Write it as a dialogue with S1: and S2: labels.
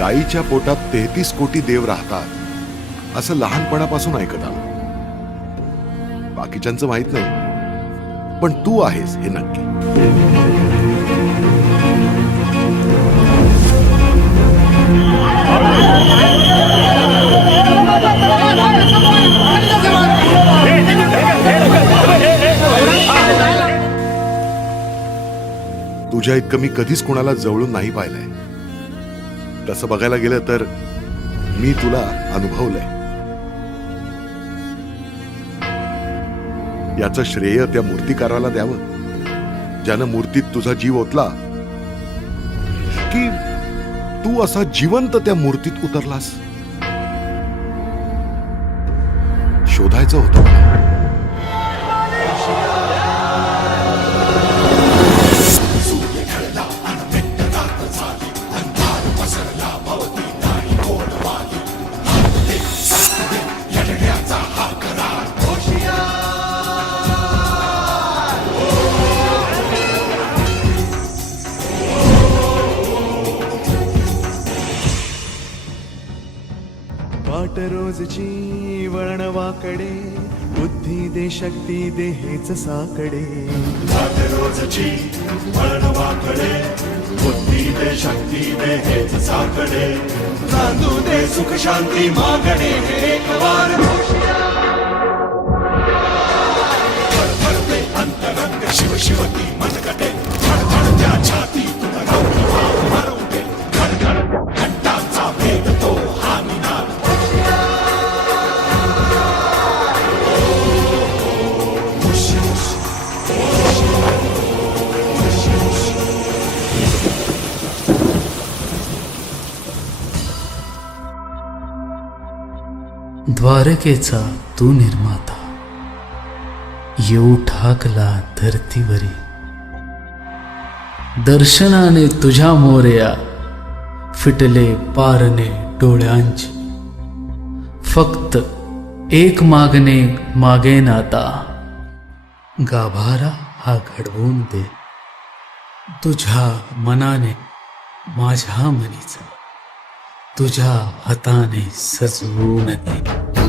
S1: गाईच्या पोटात तेहतीस कोटी देव राहतात असं लहानपणापासून ऐकत आलो. बाकीच्यांचं माहीत नाही पण तू आहेस हे नक्की. तुझ्या इतकं मी कधीच कोणाला जवळून नाही पाहिलंय. तसं बघायला गेलं तर मी तुला अनुभवलंय. याचं श्रेय त्या मूर्तिकाराला द्यावं. ज्यानं मूर्तीत तुझा जीव ओतला. की तू असा जिवंत त्या मूर्तीत उतरलास? शोधायचं होतं
S2: वाट रोजची वळणवाकडे बुद्धी दे शक्ती दे हेच साकडे.
S3: वाट रोजची वळणवाकडे बुद्धी दे शक्ती दे हेच साकडे. नांदू दे सुख शांती मागणे हे एक वार शिव शिवती.
S4: द्वारकेचा तू निर्माता. येऊ ठाकला धरतीवरी. दर्शनाने तुझ्या मोर्या फिटले पारणे डोळ्यांची. फक्त एक मागणे मागे नाता. गाभारा हा घडवून दे. तुझ्या मनाने माझ्या मनीचा. तुझ्या हाताने सजवून दे